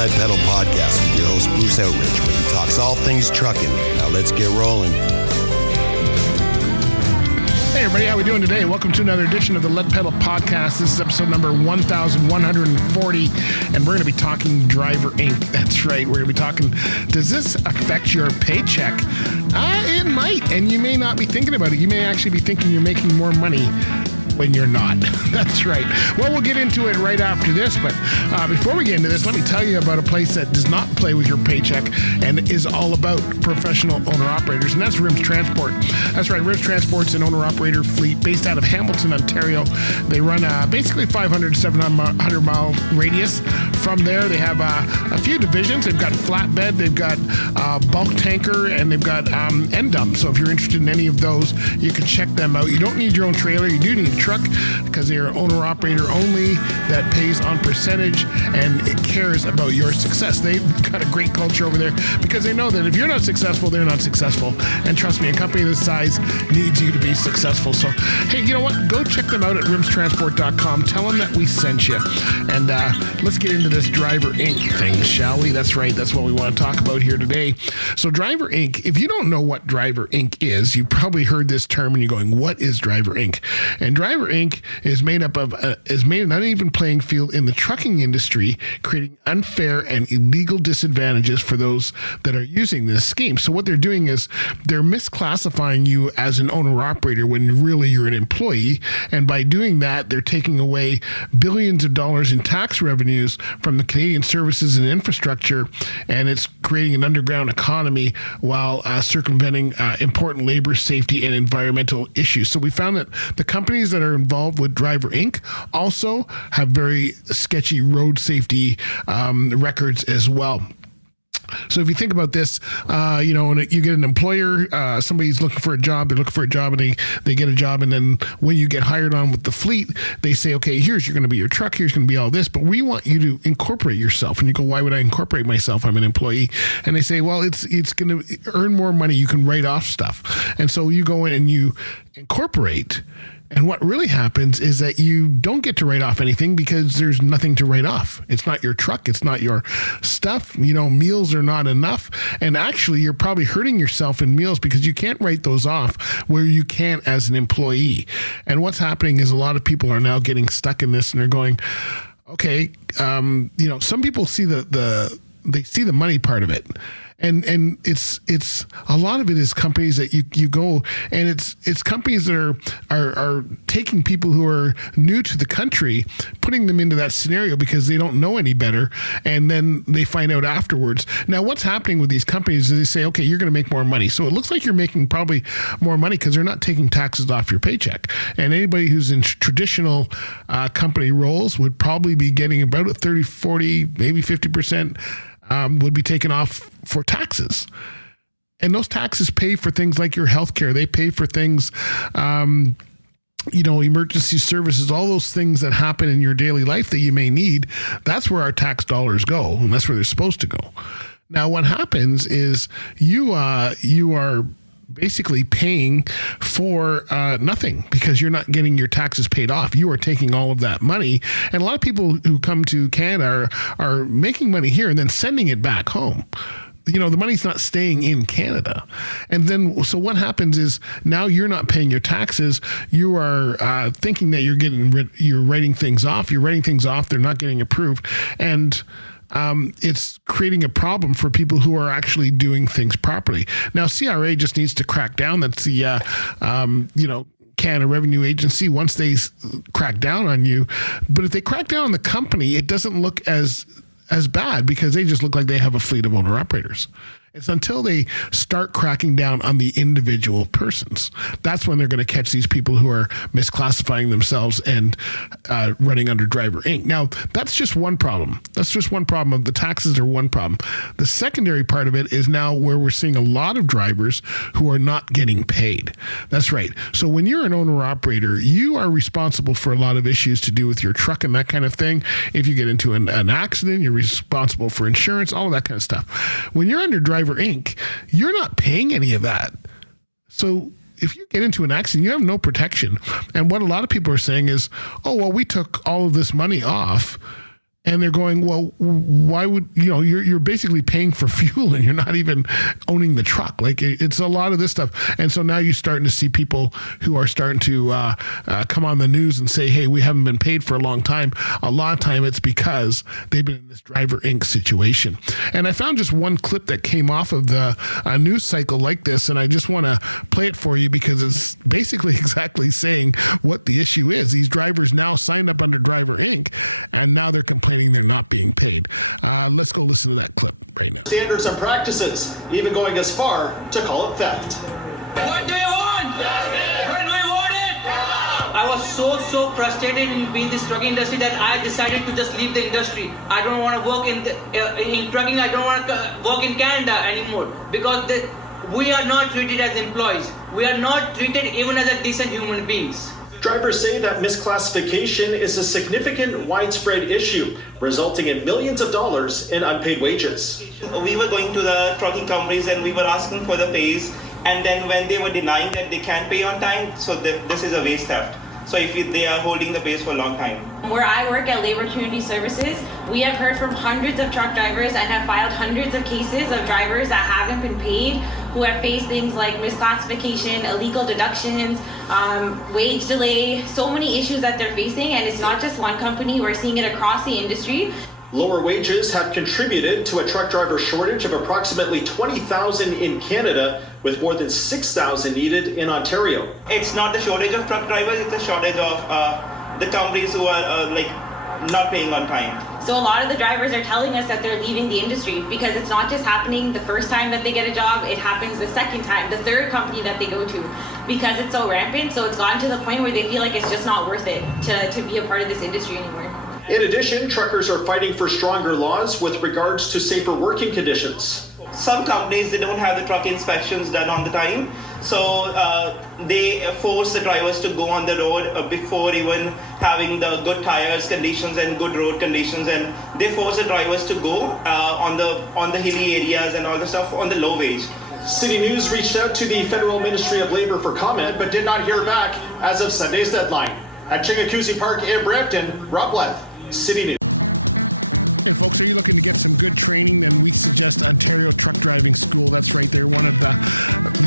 Lead Pedal Podcast with your host, Bruce Outridge, where he talks all things trucking. Now let's get rolling. Hey everybody, how we doing today? Welcome to another edition of the Lead Pedal Podcast. This is episode number 1140, and we're going to be talking Driver Inc. That's right, we're going to be talking, does this affect your paycheck? It might, and you may not be thinking about it. You may actually be thinking you're making more money when you're not. That's right. Well, we'll get into it right after this, but before we get into this, let me tell you about a place that does not play with your paycheck and is all about professional owner-operators, and that's RIMS Transport. That's right, RIMS Transport's an owner-operator fleet based out of Hamilton, Ontario. They run basically 500 to 700-mile radius. From there, they have a few divisions. They've got flatbed, they've got bulk tanker, and they've got end dump. So if you're interested in any of those, you can check them out. You don't need your own trailer. You do need a truck because they are owner-operator only that pays on percentage and it cares about your success. They've got a great culture over there because they know that if you're not successful, they're not successful. And trust me, a company this size needs you to be successful. So, hey, you know what? Go check them out at rimstransport.com. Tell them that we sent you. And let's get into this Driver Inc. thing, shall we? That's right. That's what we want to talk about here today. So Driver Inc., if you don't know what Driver Inc. is, you probably heard this term and you're going, what is Driver Inc.? And Driver Inc. is made up of, is made an uneven playing field in the trucking industry, creating unfair and illegal disadvantages for those that are using this scheme. So what they're doing is they're misclassifying you as an owner-operator when really you're an employee. And by doing that, they're taking away billions of dollars in tax revenues from the Canadian services and infrastructure, and it's creating an underground economy while circumventing important labor, safety, and environmental issues. So we found that the companies that are involved with Driver Inc. also have very sketchy road safety records as well. So if you think about this, when you get an employer, somebody's looking for a job, they're looking for a job and they get a job. And then when you get hired on with the fleet, they say, okay, here's going to be your truck. Here's going to be all this, but we want you to incorporate yourself. And you go, why would I incorporate myself? I'm an employee. And they say, well, it's going to earn more money. You can write off stuff. And so you go in and you incorporate. And what really happens is that you don't get to write off anything because there's nothing to write off. It's not your truck. It's not your stuff. Meals are not enough. And actually, you're probably hurting yourself in meals because you can't write those off where you can as an employee. And what's happening is a lot of people are now getting stuck in this and they're going, okay, some people see they see the money part of it. And it's a lot of it is companies that you go, and it's companies that are taking people who are new to the country, putting them into that scenario because they don't know any better, and then they find out afterwards. Now, what's happening with these companies is they say, okay, you're going to make more money. So it looks like you're making probably more money because they're not taking taxes off your paycheck. And anybody who's in traditional company roles would probably be getting about a 30, 40, maybe 50%. Would be taken off for taxes. And those taxes pay for things like your healthcare. They pay for things, emergency services, all those things that happen in your daily life that you may need. That's where our tax dollars go, and that's where they're supposed to go. Now, what happens is you are basically paying for nothing because you're not getting your taxes paid off. You are taking all of that money. And a lot of people who come to Canada are making money here and then sending it back home. The money's not staying in Canada. And then, so what happens is now you're not paying your taxes. You are thinking that you're writing things off. You're writing things off. They're not getting approved. And it's creating a problem for people who are actually doing things properly. Now, CRA just needs to crack down. That's the, Canada Revenue Agency, once they crack down on you. But if they crack down on the company, it doesn't look as bad because they just look like they have a fleet of owner-operators. It's until they start cracking down on the individual persons. That's when they're going to catch these people who are misclassifying themselves and running under Driver Inc. Now, that's just one problem. That's just one problem. The taxes are one problem. The secondary part of it is now where we're seeing a lot of drivers who are not getting paid. That's right. So when you're an owner-operator, you are responsible for a lot of issues to do with your truck and that kind of thing. If you get into an accident, you're responsible for insurance, all of that kind of stuff. When you're under Driver Inc., you're not paying any of that. So if you get into an accident, you have no protection. And what a lot of people are saying is, oh, well, we took all of this money off And they're going, well, why would, you're basically paying for fuel and you're not even owning the truck. Like it's a lot of this stuff. And so now you're starting to see people who are starting to come on the news and say, hey, we haven't been paid for a long time. A lot of time it's because they've been in this Driver Inc. situation. And I found just one clip that came off of the news cycle like this. And I just want to play it for you because it's basically exactly saying what the issue is. These drivers now signed up under Driver Inc. and now they're complaining they're not being paid. Let's go listen to that clip right now. Standards and practices, even going as far to call it theft. What do you want? When we want it? I was so frustrated in being this trucking industry that I decided to just leave the industry. I don't want to work in trucking. I don't want to work in Canada anymore because we are not treated as employees. We are not treated even as a decent human beings. Drivers say that misclassification is a significant widespread issue, resulting in millions of dollars in unpaid wages. We were going to the trucking companies and we were asking for the pays, and then when they were denying that they can't pay on time, so this is a wage theft. So if they are holding the pays for a long time. Where I work at Labor Community Services, we have heard from hundreds of truck drivers and have filed hundreds of cases of drivers that haven't been paid, who have faced things like misclassification, illegal deductions, wage delay, so many issues that they're facing, and it's not just one company, we're seeing it across the industry. Lower wages have contributed to a truck driver shortage of approximately 20,000 in Canada, with more than 6,000 needed in Ontario. It's not the shortage of truck drivers, it's the shortage of the companies who are not paying on time. So a lot of the drivers are telling us that they're leaving the industry because it's not just happening the first time that they get a job, it happens the second time, the third company that they go to, because it's so rampant. So it's gotten to the point where they feel like it's just not worth it to be a part of this industry anymore. In addition, truckers are fighting for stronger laws with regards to safer working conditions. Some companies, they don't have the truck inspections done on the time, so they force the drivers to go on the road before even having the good tires conditions and good road conditions, and they force the drivers to go on the hilly areas and all the stuff on the low wage. City News reached out to the Federal Ministry of Labor for comment, but did not hear back as of Sunday's deadline. At Chinguacousy Park in Brampton, Rob Leth, City News. Hey folks, are you looking to get some good training? Then we suggest Ontario Truck Driving School. That's right, they're one of the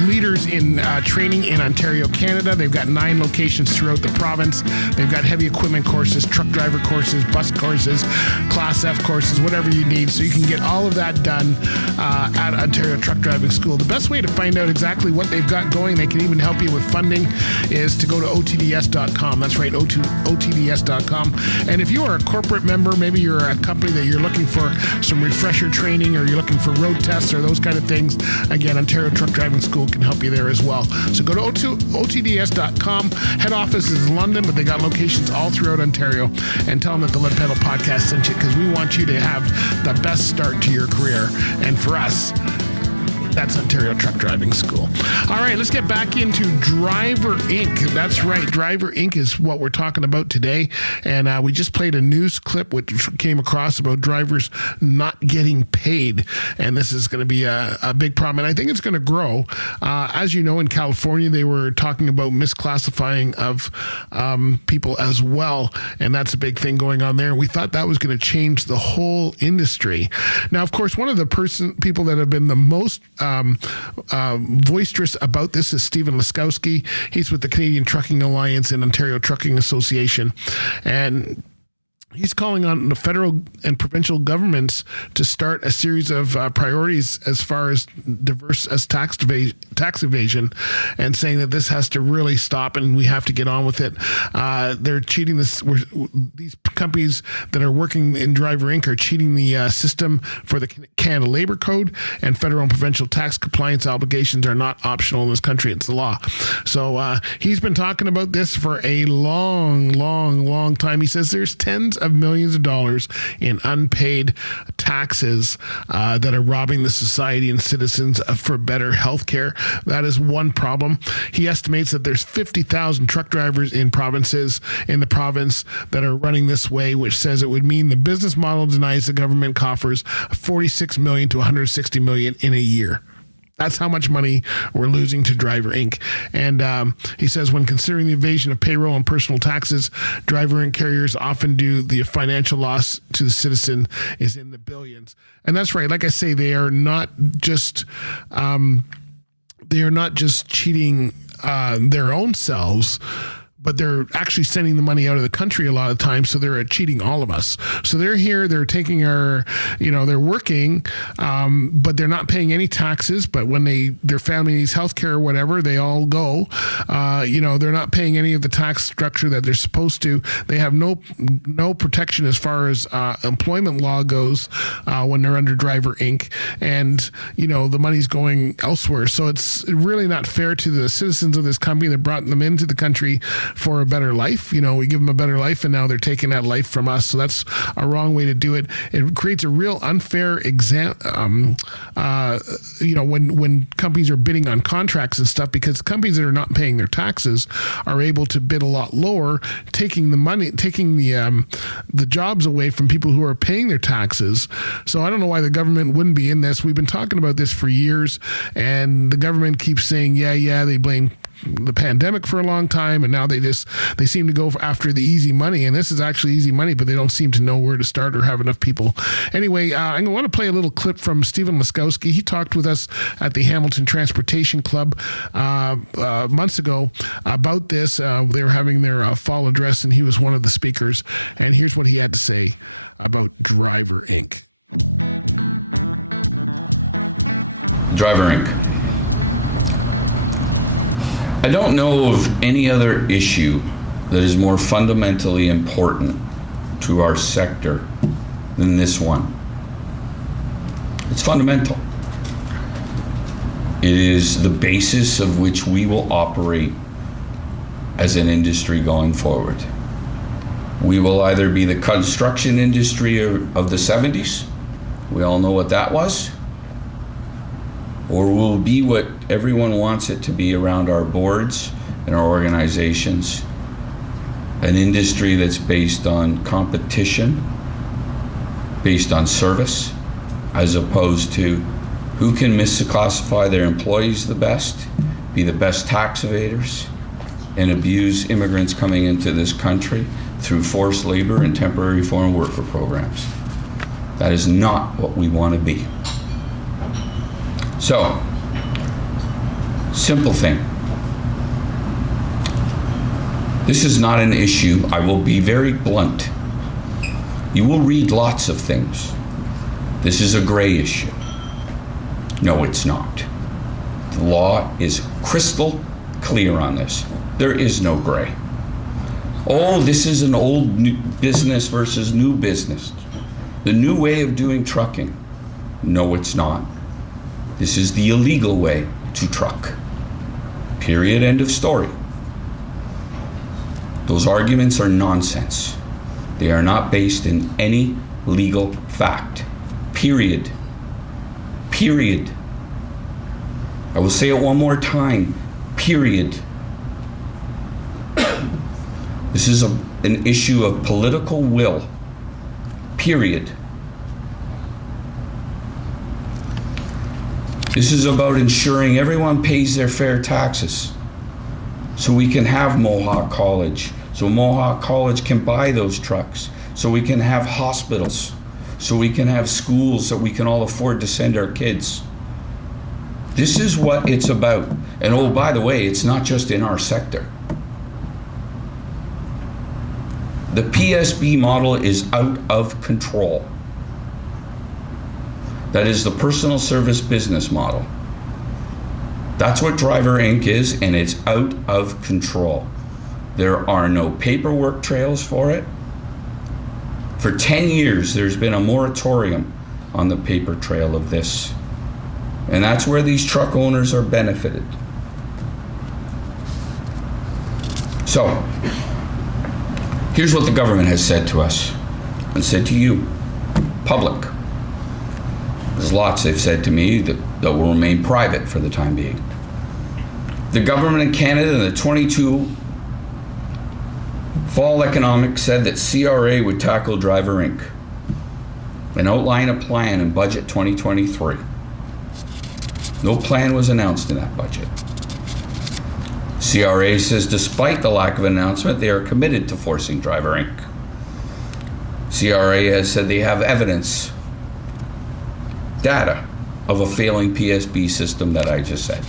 leaders in training in Ontario, Canada. They've got 9 locations throughout the province. They've got heavy equipment courses, truck driver courses, bus courses, Class F courses, whatever you need. So you can get all of that done at Ontario Truck Driving School. The best way to find out exactly what they've got going, they can even help you with funding, is to go to otds.com. That's right, otds.com. And if you are a corporate member, maybe you're a company that you're looking for some refresher training, or you're looking for road tests or those kind of things, again, Ontario Truck Driving School can help you there as well. So go to otds.com. Head office is in London, but they got locations all throughout Ontario, and tell them that the Lead Pedal Podcast sent you, because we want you to have the best start to your career. And for us, that's Ontario Truck Driving School. All right, let's get back into Driver Inc. That's right, Driver Inc. is what we're talking about today. And we just played a news clip which came across about drivers not getting paid. And this is going to be a big problem. And I think it's going to grow. As you know, in California, they were talking about misclassifying of people as well. And that's a big thing going on there. And we thought that was going to change the whole industry. Now, of course, one of the people that have been the most boisterous about this is Stephen Laskowski. He's with the Canadian Trucking Alliance and Ontario Trucking Association, and he's calling on the federal and provincial governments to start a series of priorities as far as diverse as tax evasion, and saying that this has to really stop and we have to get on with it. They're cheating these companies that are working in Driver Inc. are cheating the system for the Canada Labor Code, and federal and provincial tax compliance obligations are not optional in this country. It's the law. So he's been talking about this for a long time. He says there's tens of millions of dollars in unpaid taxes that are robbing the society and citizens for better health care. That is one problem. He estimates that there's 50,000 truck drivers in the province that are running this way, which says it would mean the business model denies the government coffers $46 million to $160 million in a year. That's how much money we're losing to Driver Inc. And he says, when considering the evasion of payroll and personal taxes, Driver Inc. carriers often do, the financial loss to the citizen is in the billions. And that's right. Like I say, they are not just cheating their own selves, but they're actually sending the money out of the country a lot of times, so they're cheating all of us. So they're here, they're taking our, they're working, but they're not paying any taxes. But when their family needs health care or whatever, they all go. They're not paying any of the tax structure that they're supposed to. They have no protection as far as employment law goes when they're under Driver Inc. And, the money's going elsewhere. So it's really not fair to the citizens of this company that brought them into the country for a better life. We give them a better life, and now they're taking that life from us. So that's a wrong way to do it. It creates a real unfair when companies are bidding on contracts and stuff, because companies that are not paying their taxes are able to bid a lot lower, taking the jobs away from people who are paying their taxes. So I don't know why the government wouldn't be in this. We've been talking about this for years, and the government keeps saying, they blame the pandemic for a long time, and now they seem to go after the easy money, and this is actually easy money, but they don't seem to know where to start or have enough people. Anyway, I want to play a little clip from Stephen Laskowski. He talked with us at the Hamilton Transportation Club months ago about this. They were having their fall address, and he was one of the speakers, and here's what he had to say about Driver Inc. Driver Inc. I don't know of any other issue that is more fundamentally important to our sector than this one. It's fundamental. It is the basis of which we will operate as an industry going forward. We will either be the construction industry of the 70s, we all know what that was, or we'll be what everyone wants it to be around our boards and our organizations, an industry that's based on competition, based on service, as opposed to who can misclassify their employees the best, be the best tax evaders, and abuse immigrants coming into this country through forced labor and temporary foreign worker programs. That is not what we want to be. So, simple thing. This is not an issue. I will be very blunt. You will read lots of things. This is a gray issue. No, it's not. The law is crystal clear on this. There is no gray. Oh, this is an old new business versus new business. The new way of doing trucking. No, it's not. This is the illegal way to truck. Period, end of story. Those arguments are nonsense. They are not based in any legal fact. Period. Period. I will say it one more time. Period. This is an issue of political will. Period. This is about ensuring everyone pays their fair taxes so we can have Mohawk College, so Mohawk College can buy those trucks, so we can have hospitals, so we can have schools that we can all afford to send our kids. This is what it's about. And oh, by the way, it's not just in our sector. The PSB model is out of control. That is the personal service business model. That's what Driver Inc. is, and it's out of control. There are no paperwork trails for it. For 10 years, there's been a moratorium on the paper trail of this. And that's where these truck owners are benefited. So, here's what the government has said to us and said to you, public. There's lots they've said to me that will remain private for the time being. The government in Canada in the 22 Fall Economics said that CRA would tackle Driver Inc. and outline a plan in Budget 2023. No plan was announced in that budget. CRA says despite the lack of announcement, they are committed to forcing Driver Inc. CRA has said they have evidence, data, of a failing PSB system that I just said.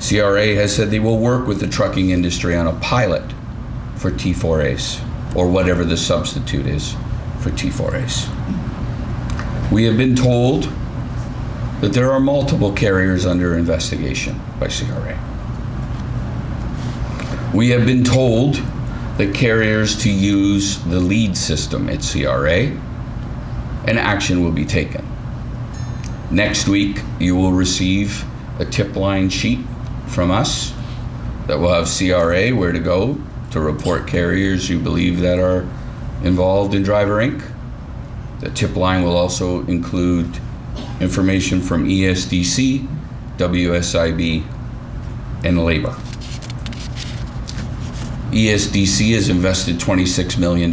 CRA has said they will work with the trucking industry on a pilot for T4As, or whatever the substitute is for T4As. We have been told that there are multiple carriers under investigation by CRA. We have been told that carriers to use the lead system at CRA, and action will be taken. Next week, you will receive a tip line sheet from us that will have CRA where to go to report carriers you believe that are involved in Driver Inc. The tip line will also include information from ESDC, WSIB, and Labor. ESDC has invested $26 million.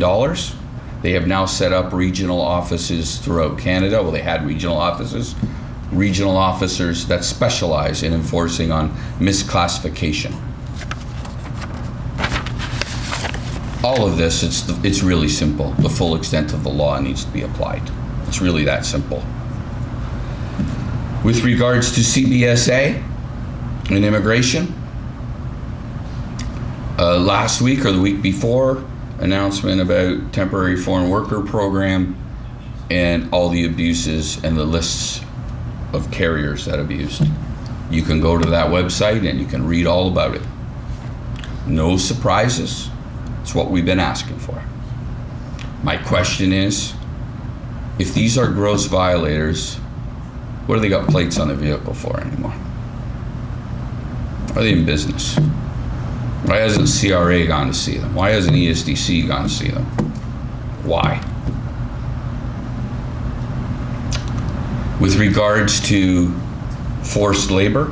They have now set up regional offices throughout Canada. Well, they had regional offices. Regional officers that specialize in enforcing on misclassification. All of this, it's really simple. The full extent of the law needs to be applied. It's really that simple. With regards to CBSA and immigration, last week or the week before, announcement about temporary foreign worker program and all the abuses and the lists of carriers that abused. You can go to that website and you can read all about it. No surprises. It's what we've been asking for. My question is, if these are gross violators, what do they got plates on the vehicle for anymore? Are they in business? Why hasn't CRA gone to see them? Why hasn't ESDC gone to see them? Why? With regards to forced labor,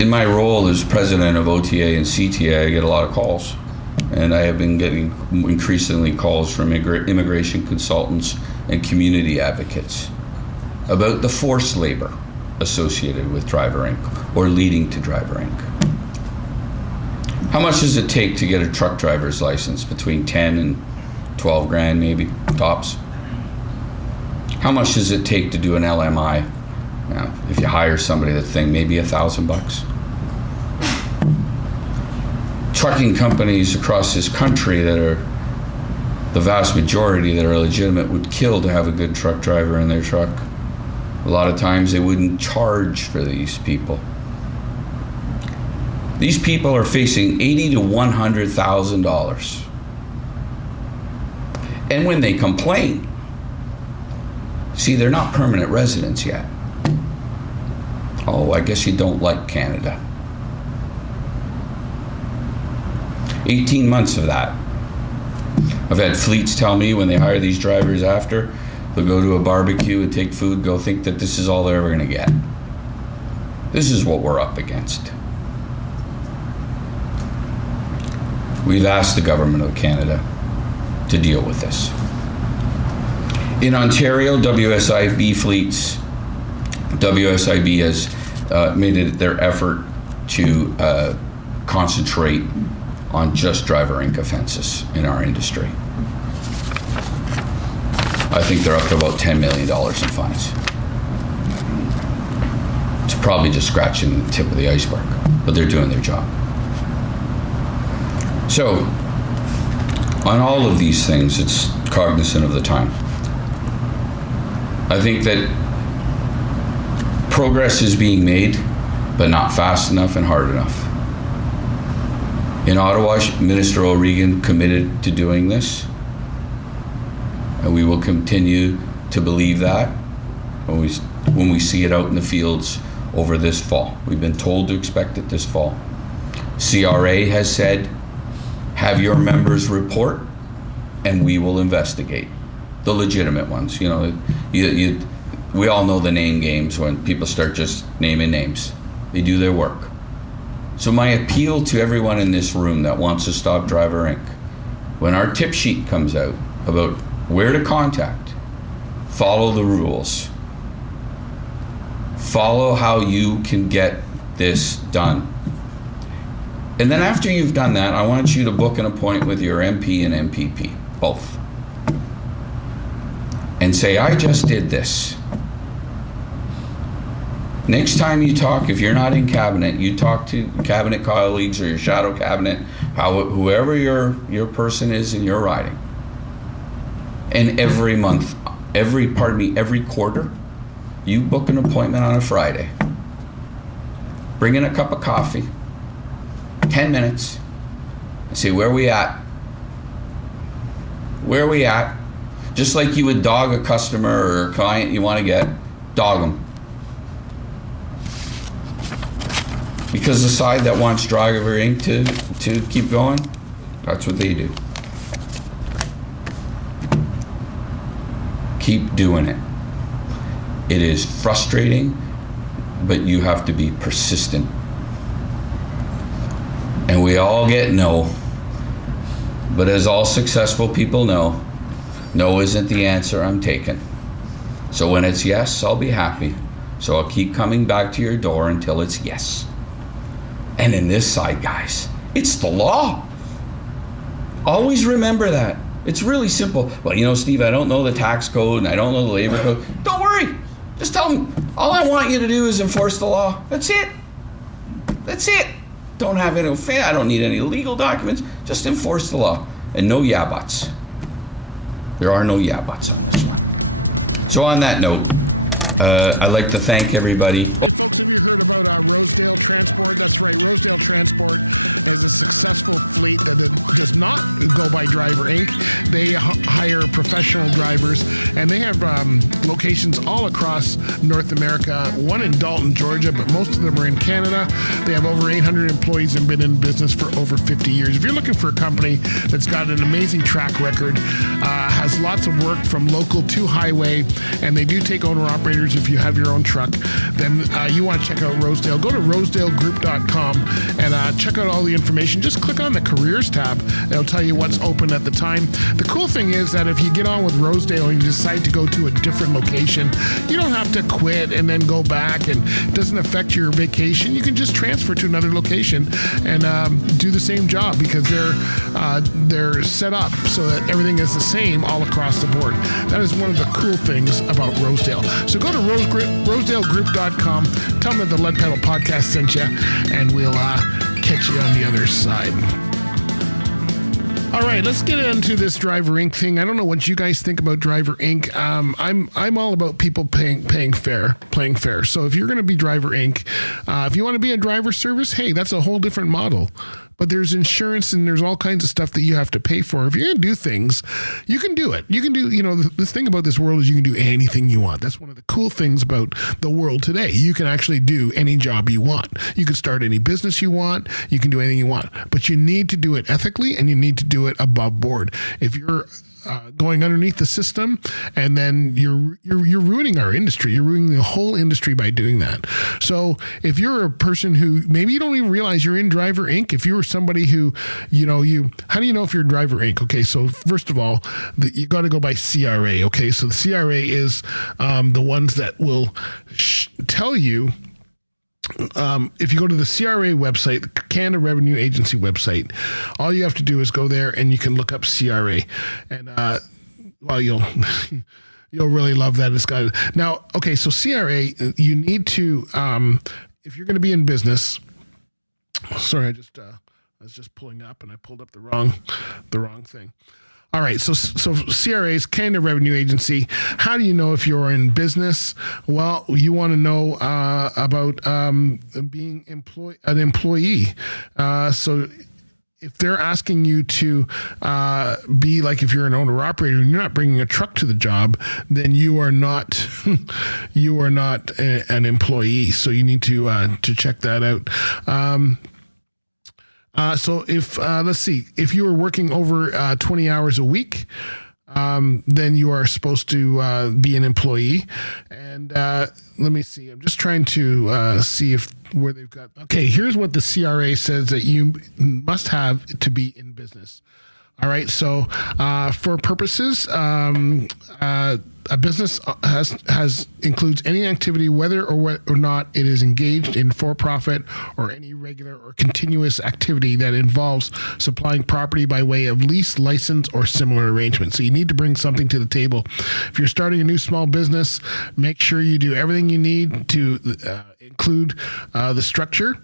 in my role as president of OTA and CTA, I get a lot of calls. And I have been getting increasingly calls from immigration consultants and community advocates about the forced labor associated with Driver Inc. or leading to Driver Inc. How much does it take to get a truck driver's license? Between 10 and 12 grand maybe, tops. How much does it take to do an LMI? Now, if you hire somebody, that thing maybe $1,000. Trucking companies across this country that are the vast majority that are legitimate would kill to have a good truck driver in their truck. A lot of times they wouldn't charge for these people. These people are facing $80,000 to $100,000. And when they complain, see, they're not permanent residents yet. Oh, I guess you don't like Canada. 18 months of that. I've had fleets tell me when they hire these drivers after, they'll go to a barbecue and take food, go think that this is all they're ever gonna get. This is what we're up against. We've asked the government of Canada to deal with this. In Ontario, WSIB fleets, WSIB has made it their effort to concentrate on just Driver Inc. offenses in our industry. I think they're up to about $10 million in fines. It's probably just scratching the tip of the iceberg, but they're doing their job. So, on all of these things, it's cognizant of the time. I think that progress is being made, but not fast enough and hard enough. In Ottawa, Minister O'Regan committed to doing this, and we will continue to believe that when we see it out in the fields over this fall. We've been told to expect it this fall. CRA has said, have your members report, and we will investigate. The legitimate ones, you know, we all know the name games when people start just naming names. They do their work. So my appeal to everyone in this room that wants to stop Driver Inc., when our tip sheet comes out about where to contact Follow the rules. Follow how you can get this done. And then after you've done that, I want you to book an appointment with your MP and MPP, both. And say, I just did this. Next time you talk, if you're not in cabinet, you talk to cabinet colleagues or your shadow cabinet, whoever your person is in your riding. And every month, every quarter, you book an appointment on a Friday. Bring in a cup of coffee, 10 minutes, and say, where are we at? Where are we at? Just like you would dog a customer or a client you want to get, dog them. Because the side that wants Driver Inc. to keep going, that's what they do. Keep doing it. It is frustrating, but you have to be persistent. And we all get no. But as all successful people know, no isn't the answer I'm taking. So when it's yes, I'll be happy. So I'll keep coming back to your door until it's yes. And in this side, guys, it's the law. Always remember that. It's really simple. Well, Steve, I don't know the tax code and I don't know the labor code. Don't worry. Just tell them, all I want you to do is enforce the law. That's it. That's it. Don't have any, I don't need any legal documents. Just enforce the law. And no yeah buts. There are no yeah buts. So on that note, I'd like to thank everybody. Hey folks, have you heard about Rosedale Transport? That's right, Rosedale Transport is a successful fleet that does not go by Driver Inc. They hire professional drivers, and they have locations all across North America, one in Dalton, Georgia, but most of them are in Canada. They have over 800 employees and been in business for over 50 years. If you're looking for a company that's got an amazing track record, has lots of work from local to highway, and they do take owner-operators if you have your own truck, then you want to check out Rosedale. Go to rosedalegroup.com and check out all the information. Just click on the careers tab. It'll tell you what's open at the time. The cool thing is that if you get on with Rosedale and you decide to go to a different location, you don't have to quit and then go back, and it doesn't affect your vacation. You can just transfer to another location and do the same job, because they're set up so that everything is the same all across the board. That is one of the cool things about Rosedale. So go to rosedalegroup.com, tell them that the Lead Pedal Podcast sent you, and we'll catch you on the other side. All right, let's get into this Driver Inc. thing. I don't know what you guys think about Driver Inc. I'm all about people playing fair. So if you're going to be Driver Inc., if you want to be a driver service, hey, that's a whole different model. But there's insurance and there's all kinds of stuff that you have to pay for. If you're going to do things, you can do it. You can do, the thing about this world is you can do anything you want. That's one of the cool things about the world today. You can actually do any job you want. You can start any business you want. You can do anything you want. But you need to do it ethically, and you need to do it above board. If you're going underneath the system, and then you're ruining our industry. You're ruining the whole industry by doing that. So if you're a person who maybe you don't even realize you're in Driver Inc., if you're somebody who, how do you know if you're Driver Inc.? Okay, so first of all, you got to go by CRA. Okay, so the CRA is the ones that will tell you. If you go to the CRA website, the Canada Revenue Agency website, all you have to do is go there and you can look up CRA, and you'll really love that. It's got now. Okay, so CRA, you need to if you're going to be in business. Sorry, I was just pulling up and I pulled up the wrong thing. All right, so CRA is Canada Revenue Agency. How do you know if you're in business? Well, you want to know about being an employee. So if they're asking you to be like, if you're an owner operator and you're not bringing a truck to the job, then you are not an employee. So you need to check that out. So if, let's see, if you are working over 20 hours a week, then you are supposed to be an employee. And let me see, I'm just trying to see where they've got. Okay, here's what the CRA says that you must have to be in business. All right. So for purposes, a business includes any activity, whether or not it is engaged in for-profit or any regular or continuous activity that involves supplying property by way of lease, license, or similar arrangement. So you need to bring something to the table. If you're starting a new small business, make sure you do everything you need to include the structure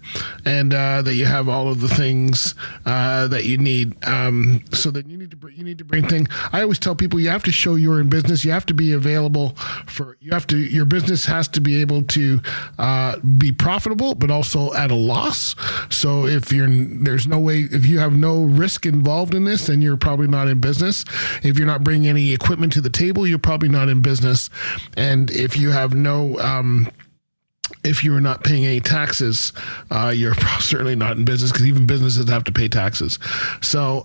and that you have all of the things that you need. So that you need to bring things. I always tell people you have to show you're in business. You have to be available your business has to be able to be profitable, but also at a loss. So if you have no risk involved in this, then you're probably not in business. If you're not bringing any equipment to the table, you're probably not in business. And if you have if you're not paying any taxes, you're certainly not in business, because even businesses have to pay taxes. So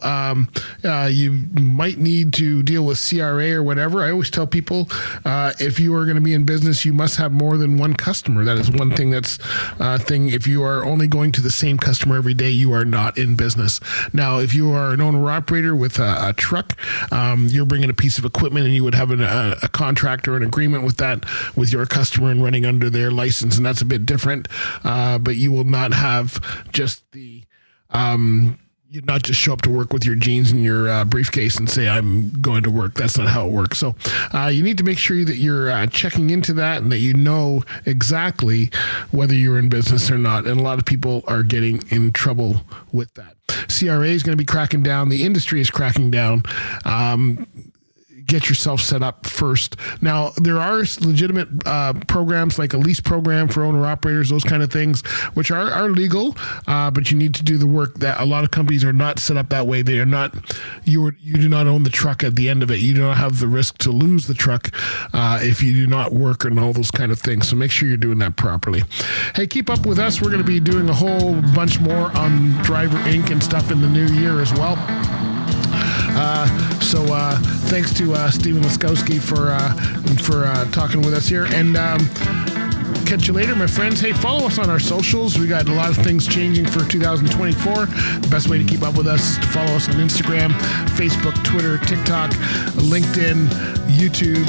you might need to deal with CRA or whatever. I always tell people, if you are going to be in business, you must have more than one customer. That is one thing if you are only going to the same customer every day, you are not in business. Now, if you are an owner-operator with a truck, you're bringing a piece of equipment, and you would have a contract or an agreement with your customer and running under their license, and that's a bit different, but you will not have just you not just show up to work with your jeans and your briefcase and say, I'm going to work. That's not how it works. So you need to make sure that you're checking into that and that you know exactly whether you're in business or not. And a lot of people are getting in trouble with that. CRA is going to be cracking down. The industry is cracking down. Get yourself set up first. Now, there are legitimate programs like a lease program for owner-operators, those kind of things, which are legal, but you need to do the work. That a lot of companies are not set up that way. They are not. You do not own the truck at the end of it. You do not have the risk to lose the truck if you do not work and all those kind of things. So make sure you're doing that properly. Hey, keep up with us. We're going to be doing a whole bunch more on Driver Inc. and stuff in the new year as well. So thanks to Stephen Laskowski for talking with us here, and catch you later, my friends. Hey, follow us on our socials. We got a lot of things changing for 2024. The best way to keep up with us is to follow us on Instagram, Facebook, Twitter, TikTok, LinkedIn, YouTube,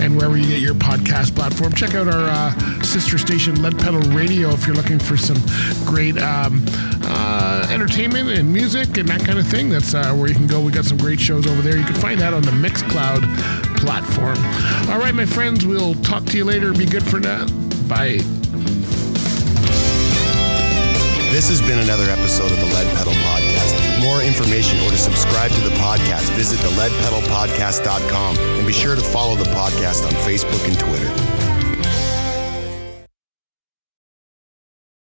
and wherever you get your podcast platform. Check out our sister station, Lead Pedal Radio, if you're looking for some great entertainment and music and that kind of thing. That's where you can go. We got some great shows over there. You can find that on the Mixcloud platform. All right, my friends, we'll talk to you later. Be good for now. Bye. This has been another episode of the Lead Pedal Podcast. For more information or to subscribe to the podcast, visit theleadpedalpodcast.com and be sure to follow the podcast on Facebook and Twitter.